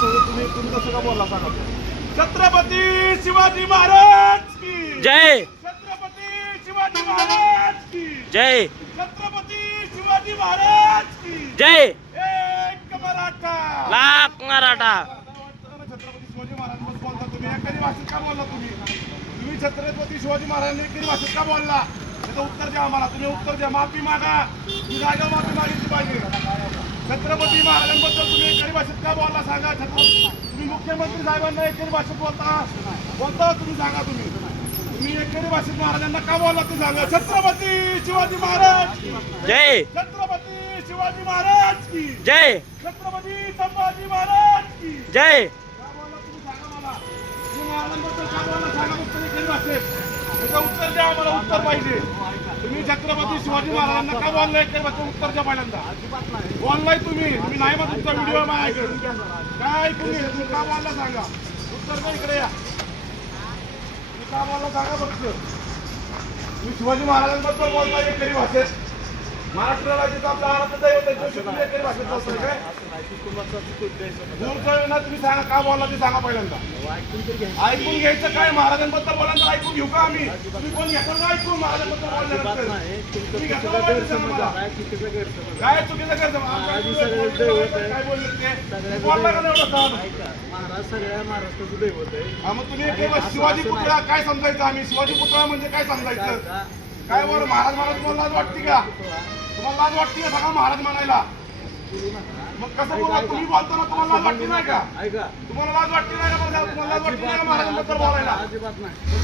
सोबत तुम्ही कसं का बोलला सांगा. छत्रपती शिवाजी महाराज की जय. छत्रपती शिवाजी महाराज की जय. छत्रपती शिवाजी महाराज की जय. एक मराठा लाख मराठा. छत्रपती शिवाजी महाराजांबद्दल बोलता तुम्ही एखादी भाषेत का बोलला तुम्ही छत्रपती शिवाजी महाराजांनी एखादी भाषेत का बोलला त्याचं उत्तर द्या आम्हाला. तुम्ही उत्तर द्या. माफी मागा. तुम्ही जागा माफी मागितली पाहिजे. छत्रपती महाराजांबद्दल तुम्ही एखादी भाषेत का बोलला सांगा. तुम्ही मुख्यमंत्री साहेबांना एखादी भाषेत बोलता तुम्ही सांगा. तुम्ही एखादी भाषेत महाराजांना का बोलला ते सांगा. छत्रपती शिवाजी महाराज जय. छत्रपती शिवाजी महाराज की जय. छत्रपती संभाजी महाराज की जय. उत्तर द्या आम्हाला. उत्तर पाहिजे. तुम्ही छत्रपती शिवाजी महाराजांना का बोललाय उत्तर द्या पहिल्यांदा. बोललाय तुम्ही नाही मग तुमचा व्हिडिओ माझ्याकडे काय ऐकून घे. तुम्ही का बोलला सांगा. उत्तर द्या. इकडे या. तुम्ही का बोलला सांगा फक्त. तुम्ही शिवाजी महाराजांबद्दल बोलताय एकेरी भाषेत. महाराष्ट्र राज्याचा आपला आराध्य दैवत आहे तुम्ही एकेरी भाषेत बोलताय काय. ना तुम्ही सांगा का बोलला ते सांगा पहिल्यांदा. ऐकून घ्यायचं काय. महाराजांबद्दल बोलायचं ऐकून घेऊ का आम्ही. तुम्ही कोण घेता का ऐकून महाराजांबद्दल बोलल्यानंतर तुम्ही घेता का काय चुकीचं करतं. काय बोलले ते बोलला का एवढं मग तुम्ही शिवाजी पुतळा काय समजायचं. आम्ही शिवाजी पुतळा म्हणजे काय समजायचं. काय बरं महाराज मला तुम्हाला लाज वाटते का. तुम्हाला लाज वाटते का सांगा महाराज म्हणायला. मग कसं बोला तुम्ही बोलताना तुम्हाला लाज वाटते नाही का. तुम्हाला लाज वाटते नाही का. तुम्हाला लाज वाटते नाही का महाराजांबद्दल बोलायला.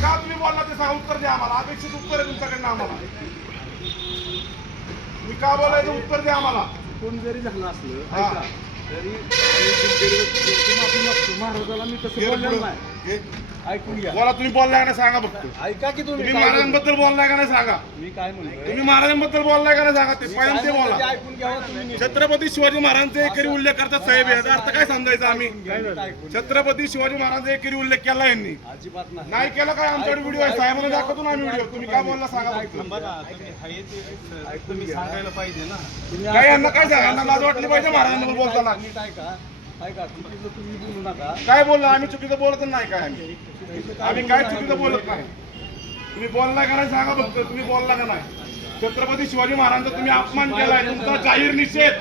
का तुम्ही बोलला ते सांगा. उत्तर द्या आम्हाला. अपेक्षित उत्तर आहे तुमच्याकडनं आम्हाला. तुम्ही का बोलायचं उत्तर द्या आम्हाला. कोण जरी झालं असलं तरी महाराजाला मी तसं बोललेलं नाही. ऐकून घ्या. बोला तुम्ही बोललाय का नाही सांगा फक्त. ऐका की तुम्ही महाराजांबद्दल बोललाय का नाही सांगा. मी काय म्हणतो तुम्ही महाराजांबद्दल बोललाय का नाही सांगा. ते पहिल्यांदा ते बोला. ऐकून घ्यावं तुम्ही. छत्रपती शिवाजी महाराजांचा एकेरी उल्लेख करतात साहेब. याचा अर्थ काय समजायचा आम्ही. छत्रपती शिवाजी महाराजांचा एकेरी उल्लेख केला यांनी. अजिबात नाही केलं काय. आमच्याकडे व्हिडिओ आहे. साहेबांना दाखवतो ना आम्ही व्हिडिओ. तुम्ही काय बोलला सांगा. तुम्ही सांगायला पाहिजे ना. काय यांना काय सांगा. यांना लाज वाटली पाहिजे महाराजांबद्दल बोलताना. ऐका चुकीचं तुम्ही बोलू नका. काय बोलला आम्ही चुकीचं बोलत नाही काय. आम्ही काय चुकीचं बोलत नाही. तुम्ही बोललाय का नाही सांगा फक्त. तुम्ही बोलला का नाही. छत्रपती शिवाजी महाराजांचा तुम्ही अपमान केलाय. तुमचा जाहीर निषेध.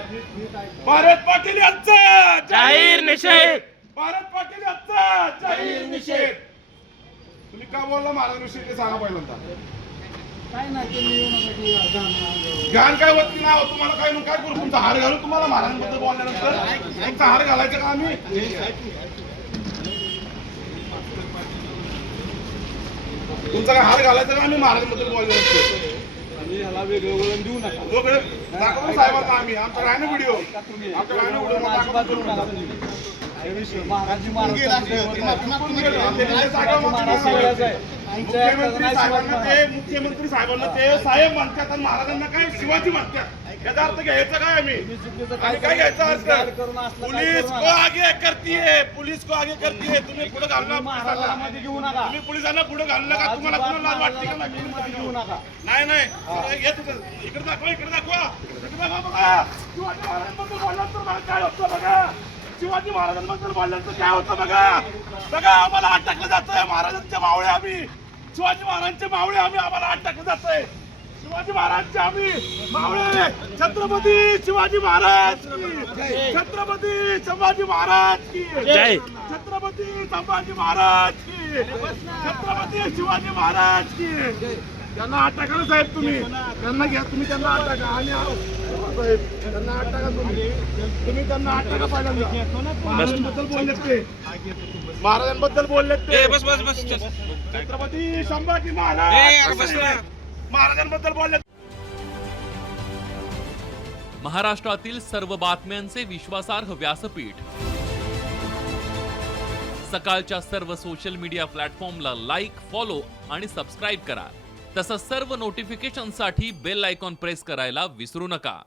भारत पाटील यांचा जाहीर निषेध. भारत पाटील यांचा जाहीर निषेध. तुम्ही का बोलला महाराजांविषयी ते सांगा पहिल्यांदा. काय नाही घाण काय होत की नाही. तुम्हाला काय काय करू. तुमचा हार घालू तुम्हाला महाराजांबद्दल बोलल्यानंतर. तुमचा हार घालायचं का आम्ही. तुमचा काय हार घालायचं का आम्ही महाराजांबद्दल बोलल्यानंतर. ह्याला वेगळं वळण देऊ नका. दाखवतो साहेबांना आम्ही. आमचा आहे ना व्हिडिओ. आमच्या आहे ना व्हिडिओ. मुख्यमंत्री साहेबांना ते साहेब म्हणतात आणि महाराजांना काय शिवाजी म्हणतात. याचा अर्थ घ्यायचा काय आम्ही. आणि काय घ्यायचा अर्थ. पुलिस को आगे करतीये. पुलिस को आगे करतीये. तुम्ही पुढे घालणार घेऊ नका. तुम्ही पोलिसांना पुढे घाललं का. तुम्हाला कोणाला लाज वाटते का नाही. नाही इकडे दाखवा. इकडे दाखवा. बघा शिवाजी महाराजांबद्दल बोलल्यानंतर मला काय होतं बघा. शिवाजी महाराजांबद्दल बोलल्यानंतर काय होतं बघा. बघा आम्हाला अटकलं जातंय. महाराजांचे मावळे आम्ही. शिवाजी महाराजांचे मावळे आम्ही. आम्हाला अटकलं जातंय. शिवाजी महाराजचे आम्ही मावळे. छत्रपती शिवाजी महाराज की. छत्रपती संभाजी महाराज की जय. छत्रपती संभाजी महाराज की. छत्रपती शिवाजी महाराज की. त्यांना अटका साहेब. तुम्ही त्यांना घ्या. तुम्ही त्यांना अटका. आणि साहेब त्यांना अटका. तुम्ही त्यांना अटका पहिल्यांदा. महाराजांबद्दल बोललेत ते. महाराजांबद्दल बोललेत ते. बस बस बस. छत्रपती संभाजी महाराज महाराजांबद्दल बोलले. महाराष्ट्रातील सर्व बातम्यांचे विश्वासार्ह व्यासपीठ. सकाळच्या सर्व सोशल मीडिया प्लॅटफॉर्मला लाईक, फॉलो आणि सबस्क्राईब करा. तसंच सर्व नोटिफिकेशनसाठी बेल आयकॉन प्रेस करायला विसरू नका.